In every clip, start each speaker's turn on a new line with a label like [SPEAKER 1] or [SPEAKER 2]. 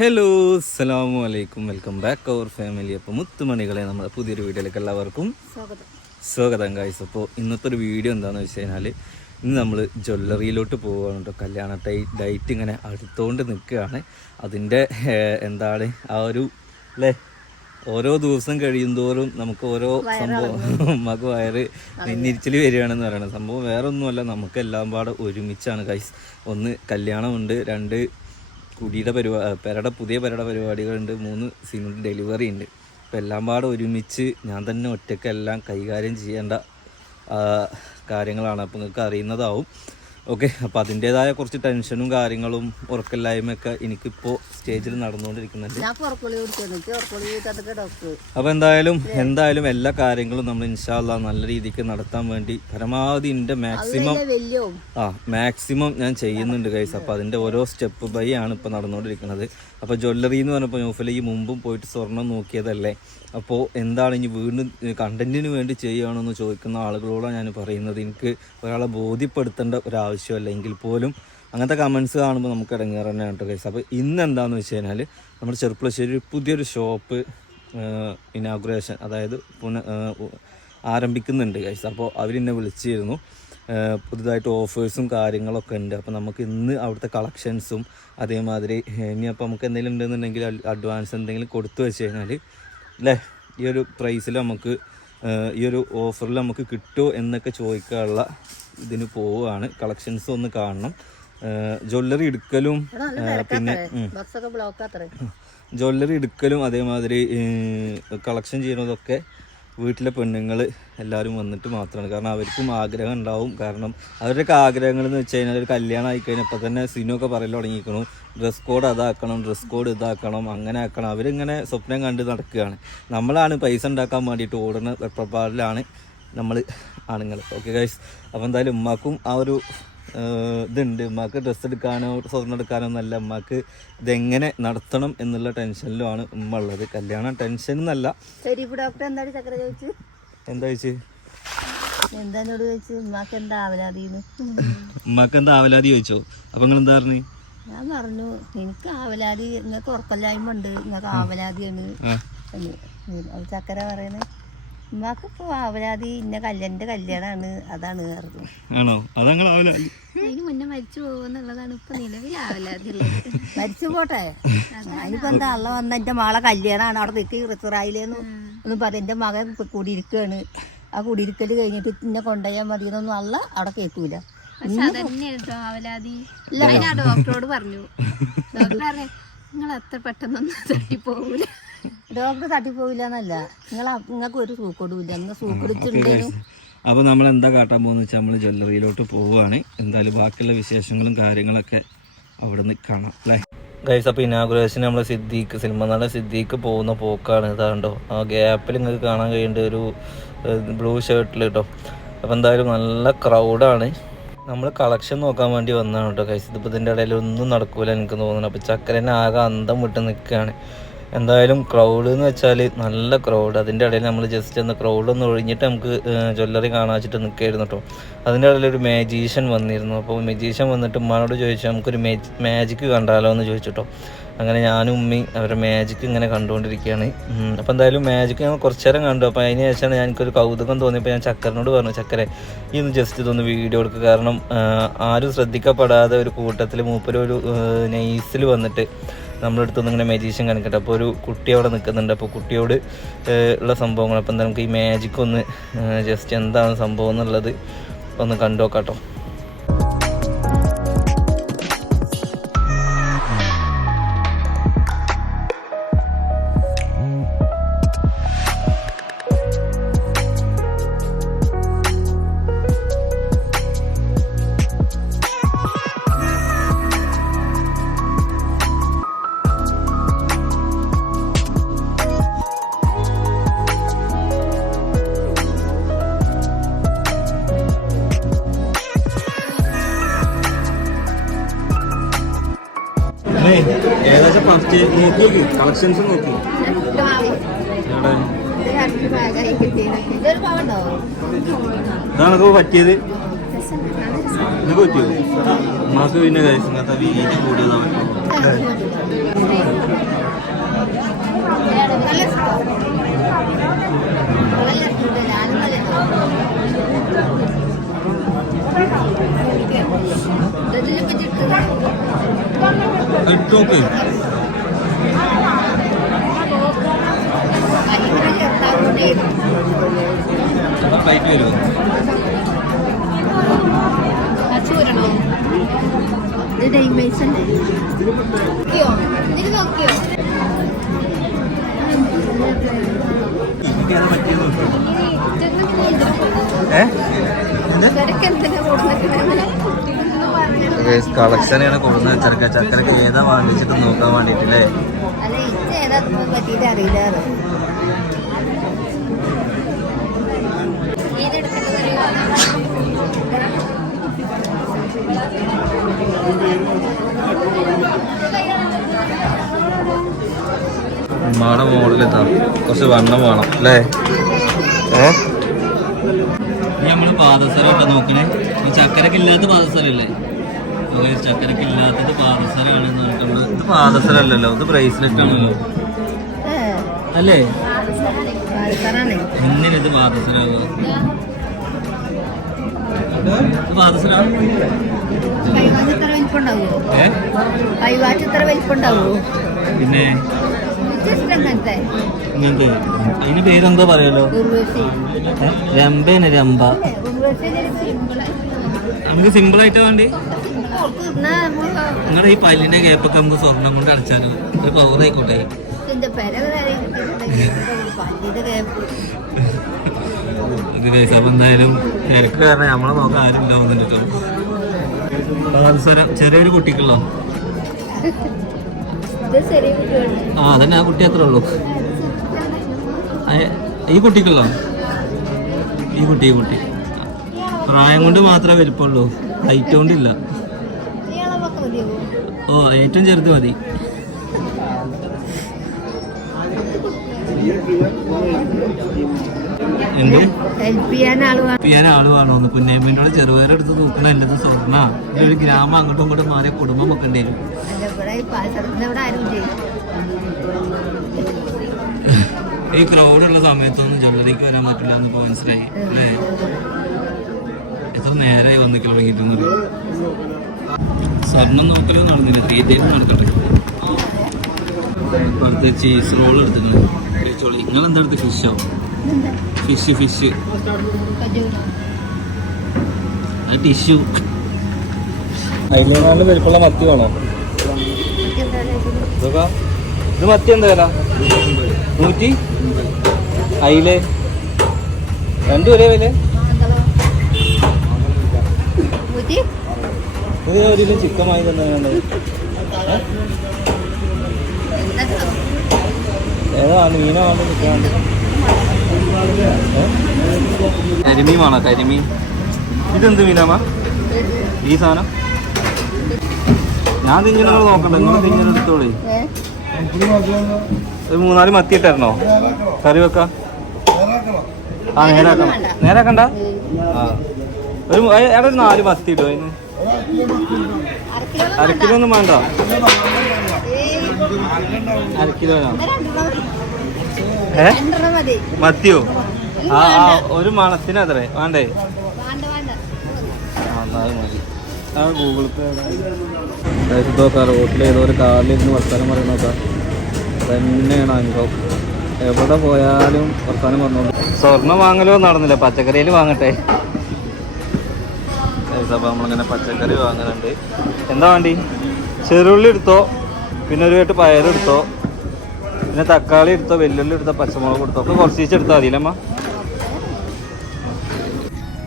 [SPEAKER 1] Hello അസ്സാം വലൈക്കും welcome back അവർ family അപ്പോൾ മുത്തുമണികളെ നമ്മുടെ പുതിയൊരു വീഡിയോയിലേക്ക് എല്ലാവർക്കും
[SPEAKER 2] സ്വാഗതം.
[SPEAKER 1] ഗൈസ് അപ്പോൾ ഇന്നത്തെ ഒരു വീഡിയോ എന്താണെന്ന് വെച്ച് കഴിഞ്ഞാൽ ഇന്ന് നമ്മൾ ജ്വല്ലറിയിലോട്ട് പോവുകയാണ് കേട്ടോ കല്യാണ ടൈ ഡൈറ്റ് ഇങ്ങനെ അടുത്തുകൊണ്ട് നിൽക്കുകയാണ്. അതിന്റെ എന്താണ് ആ ഒരു അല്ലേ ഓരോ ദിവസം കഴിയുന്തോറും നമുക്ക് ഓരോ സംഭവം നമുക്ക് വയറ് നിന്നിരിച്ചിൽ വരികയാണെന്ന് പറയുന്നത് സംഭവം വേറെ ഒന്നുമല്ല നമുക്ക് എല്ലാം പാടെ ഒരുമിച്ചാണ് കൈസ് ഒന്ന് കല്യാണമുണ്ട് രണ്ട് കുടിയുടെ പരിപാടി പെരയുടെ പുതിയ പെരയുടെ പരിപാടികളുണ്ട്. മൂന്ന് സിനിമ ഡെലിവറി ഉണ്ട്. അപ്പം എല്ലാം പാടെ ഒരുമിച്ച് ഞാൻ തന്നെ ഒറ്റയ്ക്കെല്ലാം കൈകാര്യം ചെയ്യേണ്ട കാര്യങ്ങളാണ്. അപ്പോൾ നിങ്ങൾക്ക് അറിയുന്നതാവും. ഓക്കെ അപ്പോൾ അതിന്റെതായ കുറച്ച് ടെൻഷനും കാര്യങ്ങളും ഉറക്കില്ലായ്മയൊക്കെ എനിക്കിപ്പോൾ സ്റ്റേജിൽ നടന്നുകൊണ്ടിരിക്കുന്നുണ്ട്. അപ്പോൾ എന്തായാലും എന്തായാലും എല്ലാ കാര്യങ്ങളും നമ്മൾ ഇൻഷാല്ല നല്ല രീതിക്ക് നടത്താൻ വേണ്ടി പരമാവധി എന്റെ മാക്സിമം ആ മാക്സിമം ഞാൻ ചെയ്യുന്നുണ്ട് കൈസ് അപ്പോൾ അതിന്റെ ഓരോ സ്റ്റെപ്പ് ബൈ ആണ് ഇപ്പോൾ നടന്നുകൊണ്ടിരിക്കുന്നത്. അപ്പോൾ ജ്വല്ലറി എന്ന് പറഞ്ഞപ്പോൾ ഈ മുമ്പും പോയിട്ട് സ്വർണം നോക്കിയതല്ലേ? അപ്പോൾ എന്താണ് ഇനി വീണ്ടും കണ്ടന്റിന് വേണ്ടി ചെയ്യുകയാണെന്ന് ചോദിക്കുന്ന ആളുകളോടാണ് ഞാൻ പറയുന്നത്. എനിക്ക് ഒരാളെ ബോധ്യപ്പെടുത്തേണ്ട ഒരാവശ്യമല്ല എങ്കിൽ പോലും അങ്ങനത്തെ കമൻസ് കാണുമ്പോൾ നമുക്ക് ഇടങ്ങേറ് തന്നെയാണ് കേട്ടോ കേസ് അപ്പോൾ ഇന്ന് എന്താണെന്ന് വെച്ച് കഴിഞ്ഞാൽ നമ്മുടെ ഒരു പുതിയൊരു ഷോപ്പ് ഇനാഗുറേഷൻ അതായത് പുന ആരംഭിക്കുന്നുണ്ട് കേസ് അപ്പോൾ അവരെന്നെ വിളിച്ചിരുന്നു. പുതുതായിട്ട് ഓഫേഴ്സും കാര്യങ്ങളൊക്കെ ഉണ്ട്. അപ്പോൾ നമുക്ക് ഇന്ന് അവിടുത്തെ കളക്ഷൻസും അതേമാതിരി ഇനി അപ്പോൾ നമുക്ക് എന്തെങ്കിലും ഉണ്ടെന്നുണ്ടെങ്കിൽ അഡ്വാൻസ് എന്തെങ്കിലും കൊടുത്തു വെച്ച് കഴിഞ്ഞാൽ അല്ലേ ഈ ഒരു പ്രൈസിൽ നമുക്ക് ഈ ഒരു ഓഫറിൽ നമുക്ക് കിട്ടുമോ എന്നൊക്കെ ചോദിക്കാനുള്ള ഇതിന് പോവുകയാണ്. കളക്ഷൻസ് ഒന്ന് കാണണം. ജ്വല്ലറി എടുക്കലും പിന്നെ ജ്വല്ലറി എടുക്കലും അതേമാതിരി കളക്ഷൻ ചെയ്യുന്നതൊക്കെ വീട്ടിലെ പെണ്ണുങ്ങൾ എല്ലാവരും വന്നിട്ട് മാത്രമാണ്. കാരണം അവർക്കും ആഗ്രഹം ഉണ്ടാവും. കാരണം അവരുടെയൊക്കെ ആഗ്രഹങ്ങൾ എന്ന് വെച്ച് കഴിഞ്ഞാൽ ഒരു കല്യാണം ആയി കഴിഞ്ഞാൽ ഇപ്പം തന്നെ സിനൊക്കെ പറയൽ തുടങ്ങിയിരിക്കണം ഡ്രസ് കോഡ് അതാക്കണം ഡ്രസ് കോഡ് ഇതാക്കണം അങ്ങനെ ആക്കണം. അവരിങ്ങനെ സ്വപ്നം കണ്ട് നടക്കുകയാണ്. നമ്മളാണ് പൈസ ഉണ്ടാക്കാൻ വേണ്ടിയിട്ട് ഓടുന്ന വെപ്പപ്പാടിലാണ് നമ്മൾ ആണുങ്ങൾ ഓക്കെ ഗൈസ് അപ്പോൾ എന്തായാലും ഉമ്മാക്കും ആ ഒരു ഇതുണ്ട്. ഉമ്മാക്ക് ഡ്രസ്സ് എടുക്കാനോ സ്വർണം എടുക്കാനോ എന്നല്ല ഉമ്മാക്ക് ഇതെങ്ങനെ നടത്തണം എന്നുള്ള ടെൻഷനിലുമാണ് ഉമ്മ ഉള്ളത്. കല്യാണം ടെൻഷൻ എന്നല്ല.
[SPEAKER 2] ചോദിച്ചു?
[SPEAKER 1] എന്താ
[SPEAKER 2] എന്താന്നോട് ചോദിച്ചു? ഉമ്മാക്ക് എന്താ ആവലാതിന്ന്?
[SPEAKER 1] ഉമ്മാക്ക് എന്താ ആവലാതി ചോദിച്ചോ? അപ്പൊ നിങ്ങൾ എന്താ പറഞ്ഞു?
[SPEAKER 2] ഞാൻ പറഞ്ഞു എനിക്ക് ആവലാതി നിങ്ങൾക്ക് ഉറക്കല്ലായ്മ ഉണ്ട്. നിങ്ങൾക്ക് ആവലാതിയാണ്. ചക്കര പറയുന്നത് ഉമ്മാക്ക് ഇപ്പൊ ആവലാതി ഇന്ന കല്യാണിന്റെ കല്യാണാണ് അതാണ് പറഞ്ഞു.
[SPEAKER 1] ആണോ? അതങ്ങൾ ആവലാതി
[SPEAKER 3] അതിന് മുന്നേ മരിച്ചു പോകുന്നുള്ളതാണ് ഇപ്പൊ നിലവിൽ ആവലാതിയുള്ളത്.
[SPEAKER 2] മരിച്ചു പോട്ടെ. അതിനിപ്പോ എന്താ അള്ള വന്ന എന്റെ മാളെ കല്യാണാണ് അവിടെ നിൽക്കി റിസറായില്ലേന്ന് ഒന്ന് പറയും എന്റെ മകൻ കുടിയിരിക്കുകയാണ് ആ കുടിയിരിക്കൽ കഴിഞ്ഞിട്ട് ഇന്നെ കൊണ്ടുപോയാൽ മതി എന്നൊന്നും അള്ള അവിടെ കേൾക്കൂല
[SPEAKER 3] ആവലാതി. ഡോക്ടറോട് പറഞ്ഞു ഡോക്ടർ പറഞ്ഞു. നിങ്ങൾ അത്ര പെട്ടെന്നൊന്നും തട്ടിപ്പോകൂല
[SPEAKER 2] ഡോക്ടർ തട്ടിപ്പോവില്ല എന്നല്ല നിങ്ങൾ നിങ്ങൾക്ക് ഒരു സൂക്കോടുമില്ല. നിങ്ങൾ
[SPEAKER 1] അപ്പോൾ നമ്മൾ എന്താ കാട്ടാൻ പോകുന്നത് വെച്ചാൽ നമ്മൾ ജ്വല്ലറിയിലോട്ട് പോവുകയാണ് എന്തായാലും ബാക്കിയുള്ള വിശേഷങ്ങളും കാര്യങ്ങളൊക്കെ അവിടെ നിന്ന് കാണാം. അല്ലേ? ഗൈസ് അപ്പോൾ ഇനാഗുറേഷൻ നമ്മൾ സിദ്ദീഖ് സിനിമ നടൻ സിദ്ദീഖ് പോകുന്ന പോക്കാണ്. ഇതാണ്ടോ. ആ ഗ്യാപ്പിൽ നിങ്ങൾക്ക് കാണാൻ കഴിയേണ്ട ഒരു ബ്ലൂ ഷർട്ടിൽ കേട്ടോ അപ്പോൾ എന്തായാലും നല്ല ക്രൗഡാണ് നമ്മൾ കളക്ഷൻ നോക്കാൻ വേണ്ടി വന്നതാണ് കേട്ടോ കൈസ് ഇതിപ്പോൾ ഇതിന്റെ ഇടയിൽ ഒന്നും നടക്കൂല എനിക്ക് തോന്നുന്നു. അപ്പോൾ ചക്കരനെ ആകെ അന്തം വിട്ട് നിൽക്കുകയാണ് എന്തായാലും ക്രൗഡ് എന്ന് വെച്ചാൽ നല്ല ക്രൗഡ് അതിന്റെ ഇടയിൽ നമ്മൾ ജസ്റ്റ് ഒന്ന് ക്രൗഡ് ഒന്ന് ഒഴിഞ്ഞിട്ട് നമുക്ക് ജ്വല്ലറി കാണാച്ചിട്ട് നിൽക്കുകയായിരുന്നു കേട്ടോ അതിന്റെ ഇടയിൽ ഒരു മാജീഷ്യൻ വന്നിരുന്നു. അപ്പോൾ മെജീഷ്യൻ വന്നിട്ട് ഉമ്മാനോട് ചോദിച്ചു നമുക്കൊരു മാജിക്ക് കണ്ടാലോ? എന്ന് ചോദിച്ചിട്ടോ അങ്ങനെ ഞാനും ഉമ്മി അവരുടെ മാജിക്ക് ഇങ്ങനെ കണ്ടുകൊണ്ടിരിക്കുകയാണ്. അപ്പോൾ എന്തായാലും മാജിക്ക് ഞാൻ കുറച്ച് നേരം കണ്ടു. അപ്പോൾ അതിന് ശേഷമാണ് എനിക്കൊരു കൗതുകം തോന്നിയപ്പോൾ ഞാൻ ചക്കരനോട് പറഞ്ഞു ചക്കരെ ഈ ഒന്ന് ജസ്റ്റ് ഇതൊന്ന് വീഡിയോ എടുക്കുക കാരണം ആരും ശ്രദ്ധിക്കപ്പെടാതെ ഒരു കൂട്ടത്തിൽ മൂപ്പരൊരു നൈസിൽ വന്നിട്ട് നമ്മുടെ അടുത്തൊന്നും ഇങ്ങനെ മാജീഷ്യൻ കാണിക്കട്ടെ. അപ്പോൾ ഒരു കുട്ടി അവിടെ നിൽക്കുന്നുണ്ട്. അപ്പോൾ കുട്ടിയോട് ഉള്ള സംഭവങ്ങൾ. എന്താ നമുക്ക് ഈ മാജിക് ഒന്ന് ജസ്റ്റ് എന്താണ് സംഭവം എന്നുള്ളത് ഒന്ന് കണ്ടു നോക്കാട്ടോ കളക്ഷൻസ് നോക്കി. ഇതാണ് പറ്റിയത്. നിനക്ക് പറ്റിയത് പിന്നെ കഴിച്ചിങ്ങനത്തെ വീതി കൂടിയതാണ് ഇട്ടോക്കേ കളക്ഷനാണ് കൊടുക്കുന്നത് ചെറുക്ക ചക്കരക്ക് ഏതാ വാങ്ങിച്ചിട്ട് നോക്കാൻ വേണ്ടിട്ടില്ലേ
[SPEAKER 2] അറിയില്ല.
[SPEAKER 1] ഉമ്മാടെ മോഡലെത്താം കുറച്ച് വണ്ണം വേണം അല്ലേ? ഏ? നമ്മൾ പാദസരം ഇട്ട നോക്കണേ. ചക്കരക്ക് ഇല്ലാത്ത പാദസരല്ലേ? ചക്കരക്ക് ഇല്ലാത്തത് പാദസരമാണെന്ന് പറഞ്ഞിട്ടുണ്ട് ഇത് പാദസരല്ലല്ലോ ഇത് ബ്രേസ്ലെറ്റ് ആണല്ലോ അല്ലേ? എങ്ങനെ ഇത് പാദസരാവുക? ഇത് പാദസരാണ് പിന്നെ? ഇങ്ങനത്തെ അതിന് പേരെന്താ പറയല്ലോ
[SPEAKER 2] ഉർവശി.
[SPEAKER 1] രംബ നമുക്ക് സിമ്പിൾ ആയിട്ട് വേണ്ടി? നിങ്ങളുടെ ഈ പല്ലിന്റെ കേപ്പൊക്കെ നമുക്ക് സ്വർണം കൊണ്ട് അടച്ചാലോ? ഒരു ആയിക്കോട്ടെ. ഇത് കേസ് അപ്പൊ എന്തായാലും തിരക്ക് കാരണം നമ്മളെ നോക്കാൻ ആരും ഉണ്ടാവുന്നുണ്ട് കേട്ടോ ചെറിയൊരു കുട്ടിക്കുള്ളോ ആ അതന്നെ ആ കുട്ടി അത്രേ ഉള്ളൂ. ഈ കുട്ടിക്കുള്ളോ ഈ കുട്ടി ഈ കുട്ടി. പ്രായം കൊണ്ട് മാത്രമേ വലിപ്പമുള്ളൂ ഹൈറ്റ് കൊണ്ടില്ല ഓ ഏറ്റവും ചെറുത് മതി. Thank
[SPEAKER 2] ഹെൽപ്പ് ചെയ്യാൻ ആൾ വേണം
[SPEAKER 1] ചെയ്യാൻ ആൾ വേണോ ഒന്ന് പുന്നേമ്പിന്റെ ചെറുപയർ എടുത്ത് തൂക്കണ എല്ലത് സ്വർണ. ഒരു ഗ്രാമം അങ്ങോട്ടും ഇങ്ങോട്ടും മാറിയ കുടുംബം വെക്കേണ്ടി
[SPEAKER 2] ഈ
[SPEAKER 1] ക്രൗഡുള്ള സമയത്തൊന്നും ജ്വല്ലറിക്ക് വരാൻ പറ്റില്ല എന്ന് ഇപ്പൊ മനസ്സിലായി അല്ലേ? എത്ര നേരമായി വന്നിട്ട് തുടങ്ങിയിട്ടെന്ന് സ്വർണം നോക്കലും നടന്നില്ല തീറ്റയിൽ നടക്കട്ടെ. ഇപ്പോഴത്തെ ചീസ് റോൾ എടുത്തിട്ടുണ്ട്. ചോളി നിങ്ങൾ എന്താ എടുത്ത് ഫിഷോ ഫിഷ് ഫിഷ് ടിഷ്യൂ. അതിലേക്കാളും വലിപ്പമുള്ള മത്തി വേണോ? ഇതൊക്കെ? ഇത് മത്തി എന്താ വില? നൂറ്റി? അയിൽ? രണ്ടും ഒരേ വില? ഒരു കിലോ ചിക്കൻ വാങ്ങി തന്നെ ഏതാണ് മീനാണ് ചിക്കനാണ് കരിമീൻ വേണോ കരിമീൻ. ഇതെന്ത് മീനാമ ഈ സാധനം? ഞാൻ തിങ്ങനെ നോക്കണ്ട. നിങ്ങൾ തിങ്ങനെ എടുത്തോളേ. ഒരു മൂന്നാൽ മത്തി ഇട്ടായിരുന്നോ? കറി വെക്ക? ആ നേരാക്കണം. നേരാക്കണ്ട? ആ. ഒരു മു- ഏ- എടാ ഒരു നാല് മത്തി ഇട്ടോ അതിന്. അരക്കിലൊന്നും വേണ്ട.
[SPEAKER 2] ഏയ്,
[SPEAKER 1] മത്തിയോ ആ ആ ഒരു മണത്തിന് അത്രേ വേണ്ടേ അത് മതി. ആ ഗൂഗിൾ പേ നോക്കാം റോട്ടിൽ ഏതോ ഒരു കാറിലിരുന്ന് വർത്താനം പറയണോക്കാം തന്നെയാണ് അനുഭവം. എവിടെ പോയാലും വർത്താനം പറഞ്ഞോളൂ. സ്വർണം വാങ്ങലോ നടന്നില്ല. പച്ചക്കറിയിൽ വാങ്ങട്ടെ. അപ്പോൾ നമ്മളിങ്ങനെ പച്ചക്കറി വാങ്ങുന്നുണ്ട്. എന്താ വേണ്ടി? ചെറുള്ളി എടുത്തോ? പിന്നെ ഒരു കേട്ട് പയറെടുത്തോ പിന്നെ തക്കാളി എടുത്തോ വെല്ലുള്ളി എടുത്തോ പച്ചമുളക് എടുത്തോ ഒക്കെ കുറച്ച് എടുത്താൽ മതിയില്ലമ്മ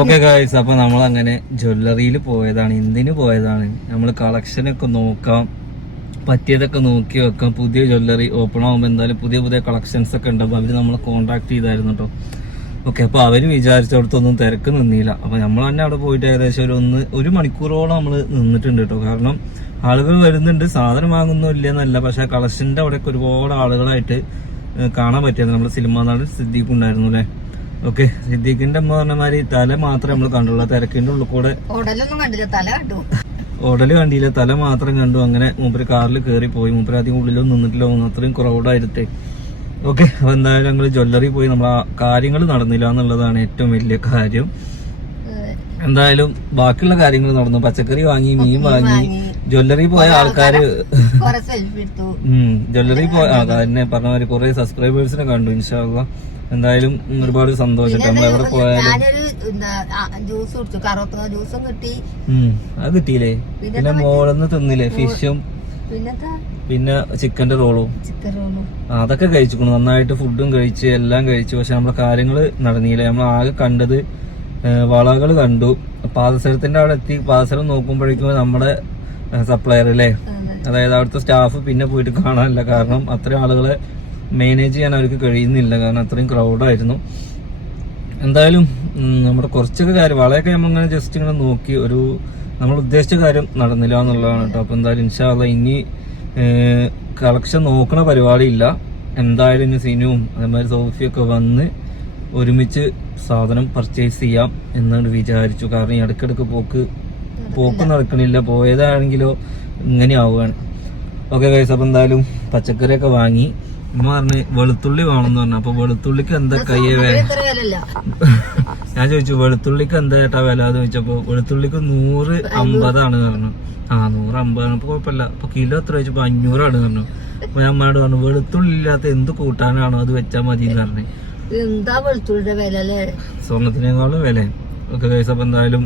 [SPEAKER 1] ഓക്കെ ഗായ്സ് അപ്പൊ നമ്മൾ അങ്ങനെ ജ്വല്ലറിയിൽ പോയതാണ് എന്തിനു പോയതാണ് നമ്മൾ കളക്ഷനൊക്കെ നോക്കാം പറ്റിയതൊക്കെ നോക്കി വെക്കാം പുതിയ ജ്വല്ലറി ഓപ്പൺ ആകുമ്പോൾ എന്തായാലും പുതിയ പുതിയ കളക്ഷൻസ് ഒക്കെ ഉണ്ടാവും അവർ നമ്മളെ കോണ്ടാക്ട് ചെയ്തായിരുന്നു കേട്ടോ ഓക്കെ അപ്പോൾ അവർ വിചാരിച്ചിടത്തൊന്നും തിരക്ക് നിന്നില്ല. അപ്പോൾ നമ്മൾ തന്നെ അവിടെ പോയിട്ട് ഏകദേശം ഒരു ഒന്ന് ഒരു മണിക്കൂറോളം നമ്മൾ നിന്നിട്ടുണ്ട് കേട്ടോ കാരണം ആളുകൾ വരുന്നുണ്ട്. സാധനം വാങ്ങുന്നില്ല എന്നല്ല പക്ഷേ കളക്ഷന്റെ അവിടെയൊക്കെ ഒരുപാട് ആളുകളായിട്ട് കാണാൻ പറ്റിയത് നമ്മുടെ സിനിമ നാട് സിദ്ദീഖ് ഉണ്ടായിരുന്നു അല്ലേ? ഓക്കെ. സിദ്ദീഖിന്റെ അമ്മ പറഞ്ഞ മാതിരി തല മാത്രമേ നമ്മൾ കണ്ടുള്ളൂ. തിരക്കിന്റെ ഉള്ളിൽ കൂടെ
[SPEAKER 2] ഓടൽ കണ്ടില്ല. തല കണ്ടു.
[SPEAKER 1] ഉടൽ കണ്ടില്ല. തല മാത്രം കണ്ടു. അങ്ങനെ മൂപ്പര് കാറിൽ കയറി പോയി മൂപ്പര് അധികം ഉള്ളിലോ നിന്നിട്ടില്ല. അത്രയും ക്രൗഡായിരുത്തേ ഓക്കെ. അപ്പൊ എന്തായാലും ഞങ്ങൾ ജ്വല്ലറി പോയി. നമ്മൾ ആ കാര്യങ്ങൾ നടന്നില്ല എന്നുള്ളതാണ് ഏറ്റവും വലിയ കാര്യം. എന്തായാലും ബാക്കിയുള്ള കാര്യങ്ങൾ നടന്നു. പച്ചക്കറി വാങ്ങി മീൻ വാങ്ങി. ജ്വല്ലറി പോയ ആൾക്കാര് ജ്വല്ലറി പോയ തന്നെ പറഞ്ഞ മാതിരി കുറെ സബ്സ്ക്രൈബേഴ്സിനെ കണ്ടു ഇൻഷാല്ല എന്തായാലും ഒരുപാട് സന്തോഷം. നമ്മൾ എവിടെ പോയാലും
[SPEAKER 2] ജ്യൂസ് കുടിച്ചു. കറുത്ത ജ്യൂസും കിട്ടി.
[SPEAKER 1] അത് കിട്ടിയില്ലേ? പിന്നെ മോളന്ന് തിന്നില്ലേ? ഫിഷും പിന്നെ ചിക്കന്റെ റോളും അതൊക്കെ കഴിച്ചു നന്നായിട്ട് ഫുഡും കഴിച്ച് എല്ലാം കഴിച്ചു. പക്ഷെ നമ്മളെ കാര്യങ്ങൾ നടന്നില്ല. നമ്മൾ ആകെ കണ്ടത് വളകൾ കണ്ടു. പാദസരത്തിന്റെ അവിടെ എത്തി. പാദസരം നോക്കുമ്പോഴേക്കും നമ്മുടെ സപ്ലയർ അല്ലേ? അതായത് അവിടുത്തെ സ്റ്റാഫ് പിന്നെ പോയിട്ട് കാണാനില്ല. കാരണം അത്രയും ആളുകളെ മാനേജ് ചെയ്യാൻ അവർക്ക് കഴിയുന്നില്ല. കാരണം അത്രയും ക്രൗഡായിരുന്നു എന്തായാലും നമ്മുടെ കുറച്ചൊക്കെ കാര്യം വളരെയൊക്കെ നമ്മളിങ്ങനെ ജസ്റ്റ് ഇങ്ങനെ നോക്കി ഒരു നമ്മൾ ഉദ്ദേശിച്ച കാര്യം നടന്നില്ല എന്നുള്ളതാണ് കേട്ടോ. അപ്പൊ എന്തായാലും ഇൻഷാല്ല ഇനി കളക്ഷൻ നോക്കണ പരിപാടിയില്ല എന്തായാലും ഇനി സിനുവും അതേമാതിരി സോഫിയൊക്കെ വന്ന് ഒരുമിച്ച് സാധനം പർച്ചേസ് ചെയ്യാം എന്നാണ് വിചാരിച്ചു. കാരണം ഈ ഇടയ്ക്കിടയ്ക്ക് പോക്ക് പോക്ക് നടക്കണില്ല. പോയതാണെങ്കിലോ ഇങ്ങനെ ആവുകയാണ്. ഓക്കെ കൈസ് അപ്പം എന്തായാലും പച്ചക്കറിയൊക്കെ വാങ്ങി. ഉമ്മ പറഞ്ഞ് വെളുത്തുള്ളി എന്ന് പറഞ്ഞു. അപ്പൊ വെളുത്തുള്ളിക്ക് എന്താ കയ്യെ ഞാൻ ചോദിച്ചു വെളുത്തുള്ളിക്ക് എന്താ ചേട്ടാ വില? എന്ന് ചോദിച്ചപ്പോ വെളുത്തുള്ളിക്ക് നൂറ് അമ്പതാണ് പറഞ്ഞു. ആ നൂറ് അമ്പതാണ്. അപ്പൊ കുഴപ്പമില്ല. അപ്പൊ കിലോ എത്ര ചോദിച്ചപ്പോ അഞ്ഞൂറാണ് പറഞ്ഞു. അപ്പൊ ഞാൻ അമ്മയോട് പറഞ്ഞു വെളുത്തുള്ളി ഇല്ലാത്ത എന്ത് കൂട്ടാനാണോ അത് വെച്ചാൽ മതി എന്ന് പറഞ്ഞു.
[SPEAKER 2] എന്താ
[SPEAKER 1] സ്വർണത്തിനേക്കാളും വില. ഓക്കെ അപ്പൊ എന്തായാലും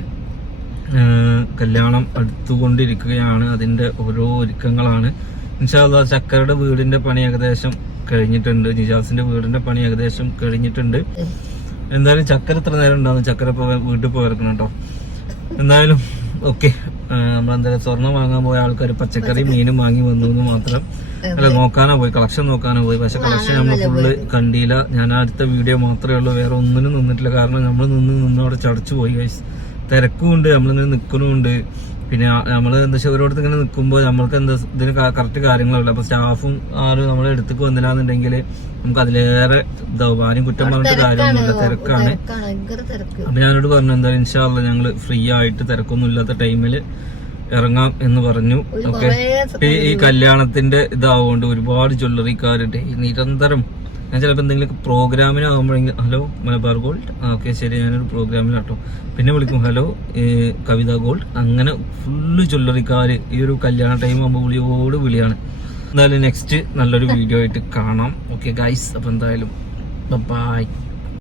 [SPEAKER 1] കല്യാണം അടുത്തുകൊണ്ടിരിക്കുകയാണ്. അതിന്റെ ഓരോ ഒരുക്കങ്ങളാണ്. ഇൻഷാല്ല ചക്കരയുടെ വീടിന്റെ പണി ഏകദേശം കഴിഞ്ഞിട്ടുണ്ട്. നിജാസിന്റെ വീടിന്റെ പണി ഏകദേശം കഴിഞ്ഞിട്ടുണ്ട്. എന്തായാലും ചക്കര ഇത്ര നേരം ഉണ്ടാവും. ചക്കര വീട്ടിൽ പോയിരിക്കണം കേട്ടോ എന്തായാലും ഓക്കെ നമ്മളെന്തായാലും സ്വർണം വാങ്ങാൻ പോയ ആൾക്കാർ പച്ചക്കറി മീനും വാങ്ങി വന്നു എന്ന് മാത്രം അല്ല നോക്കാനോ പോയി. കളക്ഷൻ നോക്കാനോ പോയി. പക്ഷെ കളക്ഷൻ നമ്മൾ ഫുള്ള് കണ്ടില്ല. ഞാൻ അടുത്ത വീഡിയോ മാത്രമേ ഉള്ളൂ. വേറെ ഒന്നിനും നിന്നിട്ടില്ല. കാരണം നമ്മൾ നിന്ന് നിന്ന് അവിടെ ചടച്ചു പോയി തിരക്കും തിരക്കുമുണ്ട്. നമ്മളിങ്ങനെ നിൽക്കണമുണ്ട് പിന്നെ നമ്മൾ എന്താ വെച്ചാൽ ഓരോരുത്തർ ഇങ്ങനെ നിൽക്കുമ്പോൾ നമ്മൾക്ക് എന്താ ഇതിന് കറക്റ്റ് കാര്യങ്ങളുണ്ട്. അപ്പൊ സ്റ്റാഫും ആരും നമ്മളെ എടുത്തേക്ക് വന്നില്ല എന്നുണ്ടെങ്കിൽ നമുക്ക് അതിലേറെ ഇതാവും. ആരും കുറ്റം പറഞ്ഞിട്ട് കാര്യമൊന്നുമില്ല. തിരക്കാണ്. അപ്പൊ ഞാനോട് പറഞ്ഞു എന്തായാലും ഇൻഷാല്ല ഞങ്ങൾ ഫ്രീ ആയിട്ട് തിരക്കൊന്നും ഇല്ലാത്ത ടൈമിൽ ഇറങ്ങാം എന്ന് പറഞ്ഞു. ഓക്കെ. ഈ കല്യാണത്തിന്റെ ഇതാവുകൊണ്ട് ഒരുപാട് ജ്വല്ലറിക്കാരുണ്ട് നിരന്തരം ഞാൻ ചിലപ്പോൾ എന്തെങ്കിലും പ്രോഗ്രാമിന് ആകുമ്പോഴെങ്കിൽ ഹലോ മലബാർ ഗോൾഡ്? ഓക്കെ ശരി ഞാനൊരു പ്രോഗ്രാമിലാട്ടോ. പിന്നെ വിളിക്കും ഹലോ കവിത ഗോൾഡ്? അങ്ങനെ ഫുള്ള് ജ്വല്ലറിക്കാർ ഈ ഒരു കല്യാണ ടൈം ആകുമ്പോൾ വിളിയോട് വിളിയാണ്. എന്തായാലും നെക്സ്റ്റ് നല്ലൊരു വീഡിയോ ആയിട്ട് കാണാം. ഓക്കെ ഗൈസ് അപ്പോൾ എന്തായാലും ബൈ